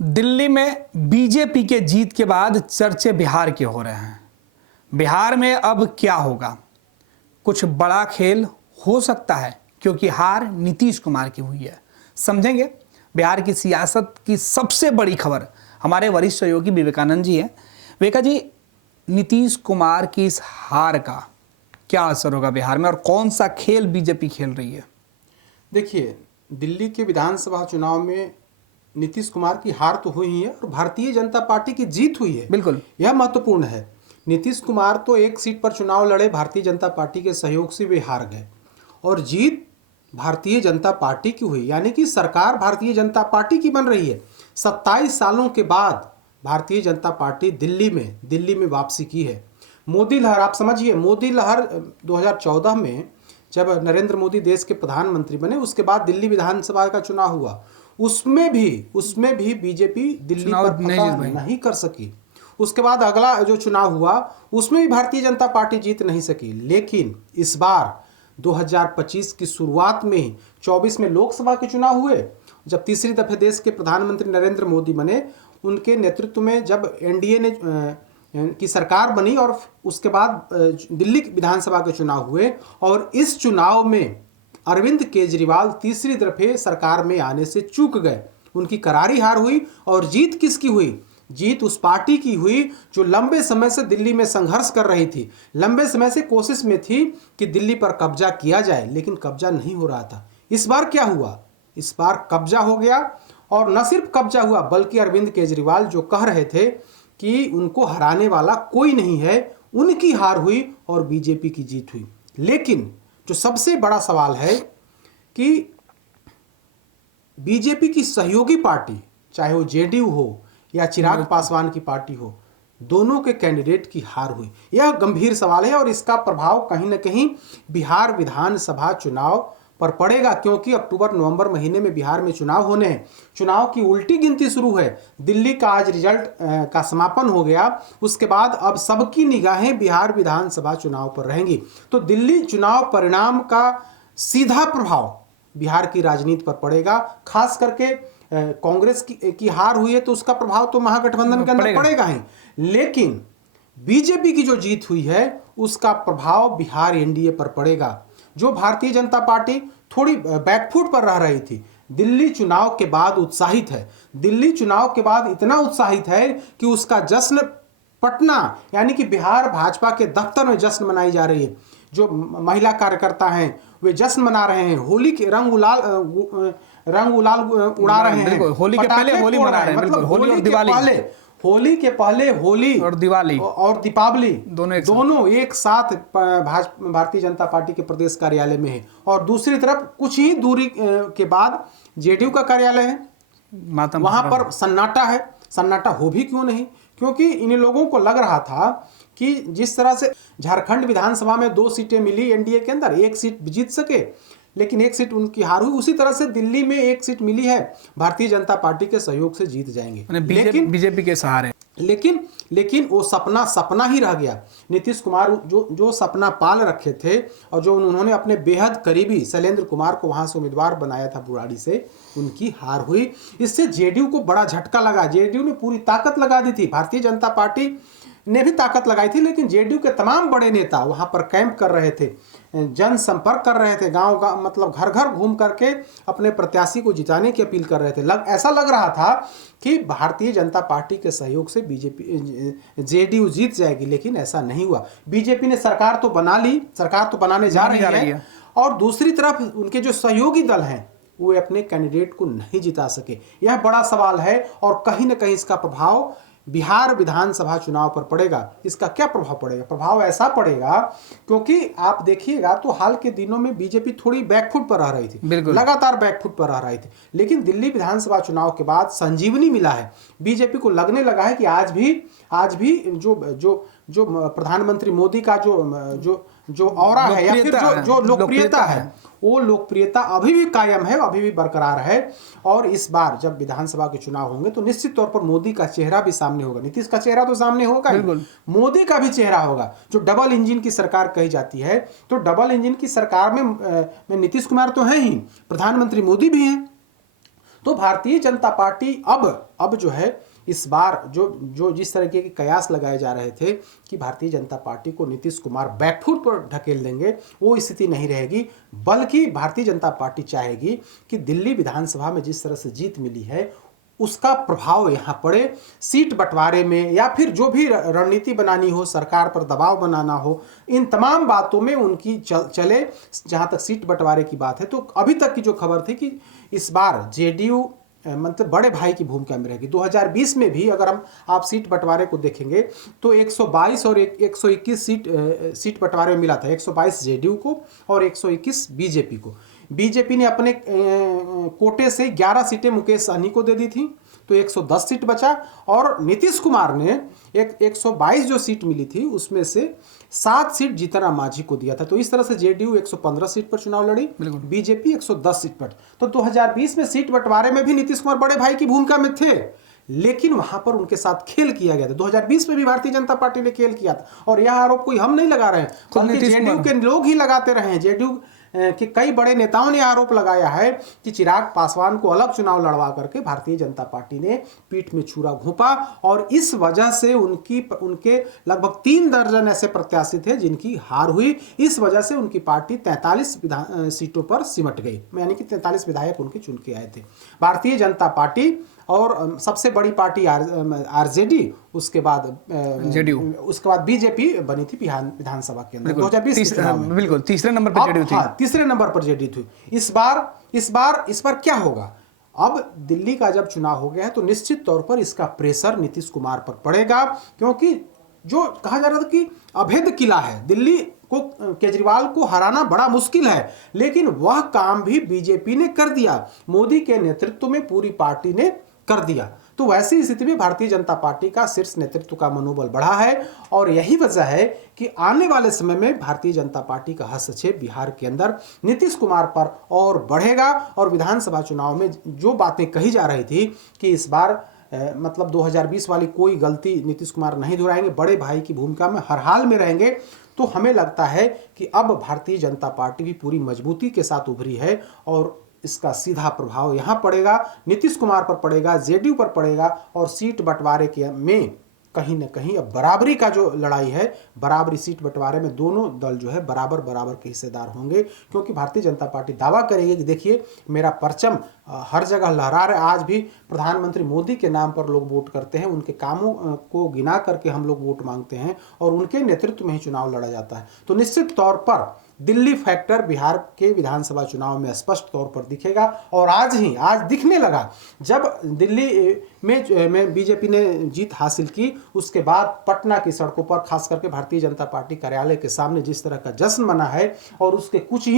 दिल्ली में बीजेपी के जीत के बाद चर्चे बिहार के हो रहे हैं। बिहार में अब क्या होगा? कुछ बड़ा खेल हो सकता है क्योंकि हार नीतीश कुमार की हुई है। समझेंगे बिहार की सियासत की सबसे बड़ी खबर। हमारे वरिष्ठ सहयोगी विवेकानंद जी हैं। विवेका जी, नीतीश कुमार की इस हार का क्या असर होगा बिहार में और कौन सा खेल बीजेपी खेल रही है? देखिए, दिल्ली के विधानसभा चुनाव में नीतीश कुमार की हार तो हुई है और भारतीय जनता पार्टी की जीत हुई है। बिल्कुल, यह महत्वपूर्ण है। नीतीश कुमार तो एक सीट पर चुनाव लड़े, भारतीय जनता पार्टी के सहयोग से वे हार गए और जीत भारतीय जनता पार्टी की हुई, यानी कि सरकार भारतीय जनता पार्टी की बन रही है। 27 सालों के बाद भारतीय जनता पार्टी दिल्ली में वापसी की है। मोदी लहर, आप समझिए, मोदी लहर 2014 में जब नरेंद्र मोदी देश के प्रधानमंत्री बने, उसके बाद दिल्ली विधानसभा का चुनाव हुआ, उसमें भी बीजेपी दिल्ली पर फतह नहीं कर सकी। उसके बाद अगला जो चुनाव हुआ उसमें भी भारतीय जनता पार्टी जीत नहीं सकी। लेकिन इस बार 2025 की शुरुआत में ही 24 में लोकसभा के चुनाव हुए, जब तीसरी दफे देश के प्रधानमंत्री नरेंद्र मोदी बने, उनके नेतृत्व में जब एनडीए ने की सरकार बनी और उसके बाद दिल्ली विधानसभा के चुनाव हुए और इस चुनाव में अरविंद केजरीवाल तीसरी दफे सरकार में आने से चूक गए। उनकी करारी हार हुई और जीत किसकी हुई? जीत उस पार्टी की हुई जो लंबे समय से दिल्ली में संघर्ष कर रही थी, लंबे समय से कोशिश में थी कि दिल्ली पर कब्जा किया जाए, लेकिन कब्जा नहीं हो रहा था। इस बार क्या हुआ? इस बार कब्जा हो गया और न सिर्फ कब्जा हुआ बल्कि अरविंद केजरीवाल जो कह रहे थे कि उनको हराने वाला कोई नहीं है, उनकी हार हुई और बीजेपी की जीत हुई। लेकिन जो सबसे बड़ा सवाल है कि बीजेपी की सहयोगी पार्टी, चाहे वो जेडीयू हो या चिराग पासवान की पार्टी हो, दोनों के कैंडिडेट की हार हुई। यह गंभीर सवाल है और इसका प्रभाव कहीं ना कहीं बिहार विधानसभा चुनाव पर पड़ेगा, क्योंकि अक्टूबर नवंबर महीने में बिहार में चुनाव होने हैं। चुनाव की उल्टी गिनती शुरू है। दिल्ली का आज रिजल्ट का समापन हो गया, उसके बाद अब सबकी निगाहें बिहार विधानसभा चुनाव पर रहेंगी। तो दिल्ली चुनाव परिणाम का सीधा प्रभाव बिहार की राजनीति पर पड़ेगा। खास करके कांग्रेस की हार हुई है तो उसका प्रभाव तो महागठबंधन के अंदर पड़ेगा ही, लेकिन बीजेपी की जो जीत हुई है उसका प्रभाव बिहार एनडीए पर पड़ेगा। जो भारतीय जनता पार्टी थोड़ी बैकफुट पर रह रही थी, दिल्ली चुनाव के बाद उत्साहित है। दिल्ली चुनाव के बाद इतना उत्साहित है कि उसका जश्न पटना यानी कि बिहार भाजपा के दफ्तर में जश्न मनाई जा रही है। जो महिला कार्यकर्ता हैं वे जश्न मना रहे हैं, होली के रंग उलाल उड़ा रहे हैं, होली के पहले होली मना रहे हैं, मतलब होली और दिवाली, होली के पहले होली और दिवाली और दीपावली दोनों एक साथ भारतीय जनता पार्टी के प्रदेश कार्यालय में है। और दूसरी तरफ कुछ ही दूरी के बाद जेडीयू का कार्यालय है, वहां पर सन्नाटा है। सन्नाटा हो भी क्यों नहीं, क्योंकि इन लोगों को लग रहा था कि जिस तरह से झारखंड विधानसभा में 2 सीटें मिली एनडीए के अंदर, 1 सीट जीत सके लेकिन 1 सीट उनकी हार हुई, उसी तरह से दिल्ली में 1 सीट मिली है, भारतीय जनता पार्टी के सहयोग से जीत जाएंगे, लेकिन बीजेपी के सहारे। लेकिन वो सपना ही रह गया। नीतीश कुमार जो सपना पाल रखे थे और जो उन्होंने अपने बेहद करीबी शैलेंद्र कुमार को वहां से उम्मीदवार बनाया था बुराड़ी से, उनकी हार हुई। इससे जेडीयू को बड़ा झटका लगा। जेडीयू ने पूरी ताकत लगा दी थी, भारतीय जनता पार्टी ने भी ताकत लगाई थी, लेकिन जेडीयू के तमाम बड़े नेता वहां पर कैंप कर रहे थे, जनसंपर्क कर रहे थे, गांव मतलब घर घर घूम करके अपने प्रत्याशी को जिताने की अपील कर रहे थे। ऐसा लग रहा था कि भारतीय जनता पार्टी के सहयोग से बीजेपी जेडीयू जीत जाएगी, लेकिन ऐसा नहीं हुआ। बीजेपी ने सरकार तो बना ली, सरकार तो बनाने जा रही है और दूसरी तरफ उनके जो सहयोगी दल हैं वो अपने कैंडिडेट को नहीं जिता सके। यह बड़ा सवाल है और कहीं ना कहीं इसका प्रभाव बिहार विधानसभा चुनाव पर पड़ेगा। इसका क्या प्रभाव पड़ेगा? प्रभाव ऐसा पड़ेगा, क्योंकि आप देखिएगा तो हाल के दिनों में बीजेपी थोड़ी बैकफुट पर रह रही थी, लगातार बैकफुट पर रह रही थी, लेकिन दिल्ली विधानसभा चुनाव के बाद संजीवनी मिला है। बीजेपी को लगने लगा है कि आज भी जो प्रधानमंत्री मोदी का जो ऑरा है या फिर जो लोकप्रियता है, वो लोकप्रियता अभी भी कायम है, अभी भी बरकरार है। और इस बार जब विधानसभा के चुनाव होंगे तो निश्चित तौर पर मोदी का चेहरा भी सामने होगा। नीतीश का चेहरा तो सामने होगा, मोदी का भी चेहरा होगा। जो डबल इंजन की सरकार कही जाती है, तो डबल इंजन की सरकार में नीतीश कुमार तो है ही, प्रधानमंत्री मोदी भी हैं। तो भारतीय जनता पार्टी अब जो है इस बार जो जिस तरीके के कयास लगाए जा रहे थे कि भारतीय जनता पार्टी को नीतीश कुमार बैकफुट पर ढकेल देंगे, वो स्थिति नहीं रहेगी। बल्कि भारतीय जनता पार्टी चाहेगी कि दिल्ली विधानसभा में जिस तरह से जीत मिली है उसका प्रभाव यहाँ पड़े, सीट बंटवारे में या फिर जो भी रणनीति बनानी हो, सरकार पर दबाव बनाना हो, इन तमाम बातों में उनकी चले। जहाँ तक सीट बंटवारे की बात है तो अभी तक की जो खबर थी कि इस बार जेडीयू मतलब बड़े भाई की भूमिका में रहेगी। 2020 में भी अगर आप सीट बंटवारे को देखेंगे तो 122 और 121 सीट बंटवारे में मिला था। 122 जेडीयू को और 121 बीजेपी को। बीजेपी ने अपने कोटे से 11 सीटें मुकेश सहनी को दे दी थी, तो 110 सीट बचा। और नीतीश कुमार ने 122 जो सीट मिली थी उसमें से 7 सीट जीतन राम मांझी को दिया था। तो इस तरह से जेडीयू 115 सीट पर चुनाव लड़ी, बीजेपी 110 सीट पर। तो 2020 में सीट बंटवारे में भी नीतीश कुमार बड़े भाई की भूमिका में थे, लेकिन वहां पर उनके साथ खेल किया गया था। 2020 में भी भारतीय जनता पार्टी ने खेल किया था। और यह आरोप कोई हम नहीं लगा रहे हैं, बल्कि जेडीयू के लोग ही लगाते रहे हैं। जेडीयू कि कई बड़े नेताओं ने आरोप लगाया है कि चिराग पासवान को अलग चुनाव लड़वा करके भारतीय जनता पार्टी ने पीठ में छुरा घोंपा, और इस वजह से उनके लगभग 3 दर्जन ऐसे प्रत्याशी थे जिनकी हार हुई। इस वजह से उनकी पार्टी 43 सीटों पर सिमट गई, यानी कि 43 विधायक उनके चुन के आए थे। भारतीय जनता पार्टी और सबसे बड़ी पार्टी आरजेडी, उसके बाद जेडीयू, उसके बाद बीजेपी बनी थी विधानसभा के अंदर 2020 बिल्कुल तीसरे नंबर पर जेडीयू थी। हाँ, तीसरे नंबर पर जेडीयू थी। इस बार क्या होगा? अब दिल्ली का जब चुनाव हो गया है तो निश्चित तौर पर इसका प्रेशर नीतीश कुमार पर पड़ेगा, क्योंकि जो कहा जा रहा था कि अभेद किला है, दिल्ली को केजरीवाल को हराना बड़ा मुश्किल है, लेकिन वह काम भी बीजेपी ने कर दिया, मोदी के नेतृत्व में पूरी पार्टी ने कर दिया। तो वैसी स्थिति में भारतीय जनता पार्टी का शीर्ष नेतृत्व का मनोबल बढ़ा है, और यही वजह है कि आने वाले समय में भारतीय जनता पार्टी का हस्तक्षेप बिहार के अंदर नीतीश कुमार पर और बढ़ेगा। और विधानसभा चुनाव में जो बातें कही जा रही थी कि इस बार मतलब 2020 वाली कोई गलती नीतीश कुमार नहीं दोहराएंगे, बड़े भाई की भूमिका में हर हाल में रहेंगे, तो हमें लगता है कि अब भारतीय जनता पार्टी भी पूरी मजबूती के साथ उभरी है, और इसका सीधा प्रभाव यहाँ पड़ेगा, नीतीश कुमार पर पड़ेगा, जेडीयू पर पड़ेगा। और सीट बंटवारे के में कहीं ना कहीं अब बराबरी का जो लड़ाई है, बराबरी सीट बंटवारे में दोनों दल जो है बराबर के हिस्सेदार होंगे, क्योंकि भारतीय जनता पार्टी दावा करेगी कि देखिए मेरा परचम हर जगह लहरा रहा है। आज भी प्रधानमंत्री मोदी के नाम पर लोग वोट करते हैं, उनके कामों को गिना करके हम लोग वोट मांगते हैं, और उनके नेतृत्व में ही चुनाव लड़ा जाता है। तो निश्चित तौर पर दिल्ली फैक्टर बिहार के विधानसभा चुनाव में स्पष्ट तौर पर दिखेगा। और आज दिखने लगा, जब दिल्ली में बीजेपी ने जीत हासिल की, उसके बाद पटना की सड़कों पर खास करके भारतीय जनता पार्टी कार्यालय के सामने जिस तरह का जश्न मना है, और उसके कुछ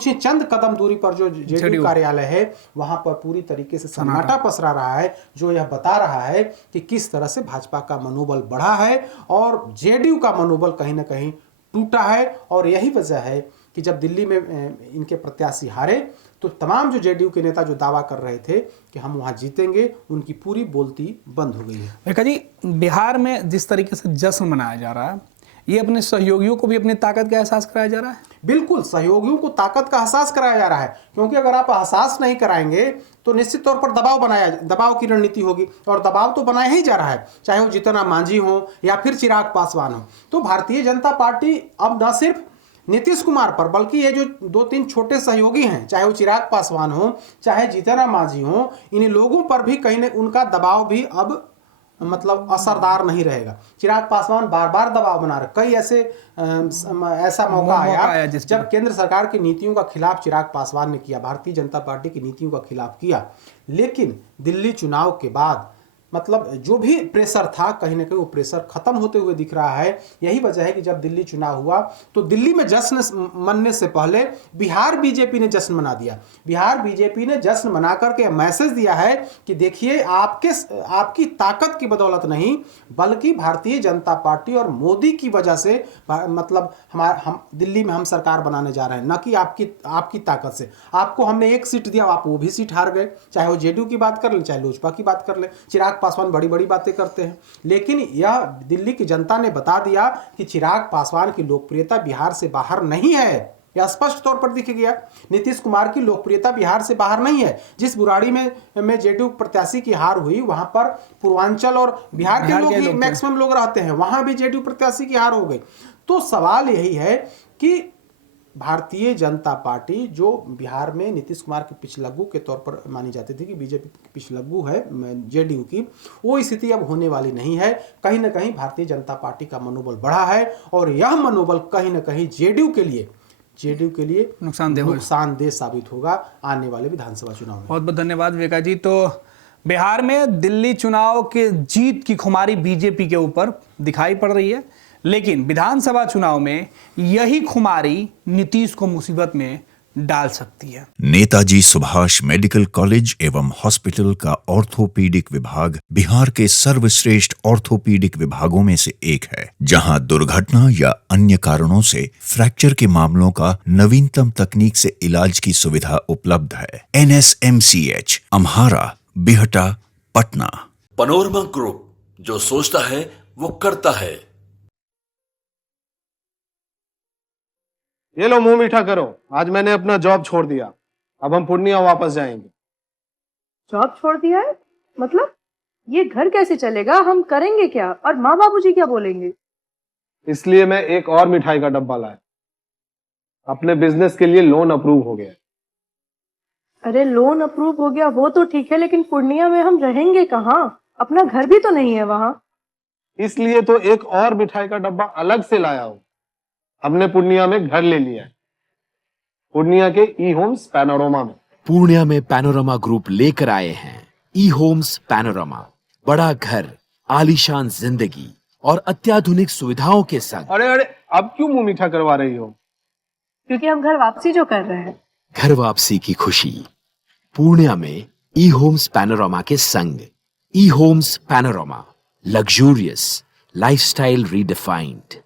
ही चंद कदम दूरी पर जो जेडीयू कार्यालय है, वहां पर पूरी तरीके से सन्नाटा पसरा रहा है, जो यह बता रहा है कि किस तरह से भाजपा का मनोबल बढ़ा है और जेडीयू का मनोबल कहीं ना कहीं टूटा है। और यही वजह है कि जब दिल्ली में इनके प्रत्याशी हारे, तो तमाम जो जेडीयू के नेता जो दावा कर रहे थे कि हम वहां जीतेंगे, उनकी पूरी बोलती बंद हो गई है। रेखा जी, बिहार में जिस तरीके से जश्न मनाया जा रहा है, ये अपने सहयोगियों को भी अपनी ताकत का एहसास कराया जा रहा है? बिल्कुल, सहयोगियों को ताकत का एहसास कराया जा रहा है, क्योंकि अगर आप एहसास नहीं कराएंगे तो निश्चित तौर पर दबाव की रणनीति होगी, और दबाव तो बनाया ही जा रहा है, चाहे वो जीतन राम मांझी हो या फिर चिराग पासवान हो। तो भारतीय जनता पार्टी अब न सिर्फ नीतीश कुमार पर, बल्कि ये जो 2-3 छोटे सहयोगी हैं, चाहे वो चिराग पासवान हो चाहे जीतन राम मांझी हो, इन लोगों पर भी कहीं न उनका दबाव भी अब मतलब असरदार नहीं रहेगा। चिराग पासवान बार बार दबाव बना रहे, कई ऐसा मौका आया जब केंद्र सरकार की नीतियों का खिलाफ चिराग पासवान ने किया, भारतीय जनता पार्टी की नीतियों का खिलाफ किया, लेकिन दिल्ली चुनाव के बाद मतलब जो भी प्रेशर था, कहीं ना कहीं वो प्रेशर खत्म होते हुए दिख रहा है। यही वजह है कि जब दिल्ली चुनाव हुआ तो दिल्ली में जश्न मनने से पहले बिहार बीजेपी ने जश्न मना दिया। बिहार बीजेपी ने जश्न मना करके मैसेज दिया है कि देखिए आपकी ताकत की बदौलत नहीं, बल्कि भारतीय जनता पार्टी और मोदी की वजह से मतलब हम दिल्ली में हम सरकार बनाने जा रहे हैं, न कि आपकी ताकत से। आपको हमने 1 सीट दिया, आप वो भी सीट हार गए, चाहे वो जेडीयू की बात कर ले चाहे लोजपा की बात कर ले। चिराग पासवान बड़ी बड़ी बातें करते हैं, लेकिन यह दिल्ली की जनता ने बता दिया कि चिराग पासवान की लोकप्रियता बिहार से बाहर नहीं है, यह स्पष्ट तौर पर दिख गया। नीतीश कुमार की लोकप्रियता बिहार से बाहर नहीं है। जिस बुराड़ी में जेडीयू प्रत्याशी की हार हुई, वहां पर पूर्वांचल और बिहार के लोग ही मैक्सिमम लोग रहते हैं, वहां भी जेडीयू प्रत्याशी की हार हो गई। तो सवाल यही है कि भारतीय जनता पार्टी जो बिहार में नीतीश कुमार के पिछलग्गू के तौर पर मानी जाती थी कि बीजेपी की पिछलग्गू है जेडीयू की, वो स्थिति अब होने वाली नहीं है। कहीं ना कहीं भारतीय जनता पार्टी का मनोबल बढ़ा है और यह मनोबल कहीं ना कहीं जेडीयू के लिए नुकसानदेह साबित होगा आने वाले विधानसभा चुनाव में। बहुत बहुत धन्यवाद विवेका जी। तो बिहार में दिल्ली चुनाव के जीत की खुमारी बीजेपी के ऊपर दिखाई पड़ रही है, लेकिन विधानसभा चुनाव में यही खुमारी नीतीश को मुसीबत में डाल सकती है। नेताजी सुभाष मेडिकल कॉलेज एवं हॉस्पिटल का ऑर्थोपीडिक विभाग बिहार के सर्वश्रेष्ठ ऑर्थोपीडिक विभागों में से एक है, जहां दुर्घटना या अन्य कारणों से फ्रैक्चर के मामलों का नवीनतम तकनीक से इलाज की सुविधा उपलब्ध है। NSMCH, Amhara, Bihta, Patna. Panorama group, जो सोचता है वो करता है। ये लो मुंह मीठा करो, आज मैंने अपना जॉब छोड़ दिया, अब हम पूर्णिया वापस जाएंगे। जॉब छोड़ दिया है? मतलब ये घर कैसे चलेगा? हम करेंगे क्या? और माँ बाबूजी क्या बोलेंगे? इसलिए मैं एक और मिठाई का डब्बा लाया। अपने बिजनेस के लिए लोन अप्रूव हो गया। अरे लोन अप्रूव हो गया वो तो ठीक है, लेकिन पूर्णिया में हम रहेंगे कहाँ? अपना घर भी तो नहीं है वहां। इसलिए तो एक और मिठाई का डब्बा अलग से लाया हूं। हमने पूर्णिया में घर ले लिया है, पूर्णिया के ई होम्स पैनोरमा में। पूर्णिया में पैनोरमा ग्रुप लेकर आए हैं ई होम्स पैनोरमा। बड़ा घर, आलीशान जिंदगी और अत्याधुनिक सुविधाओं के संग। अरे अब क्यों मुंह मीठा करवा रही हो? क्योंकि हम घर वापसी जो कर रहे हैं। घर वापसी की खुशी पूर्णिया में ई होम्स पैनोरमा के संग। E homes panorama, luxurious lifestyle redefined.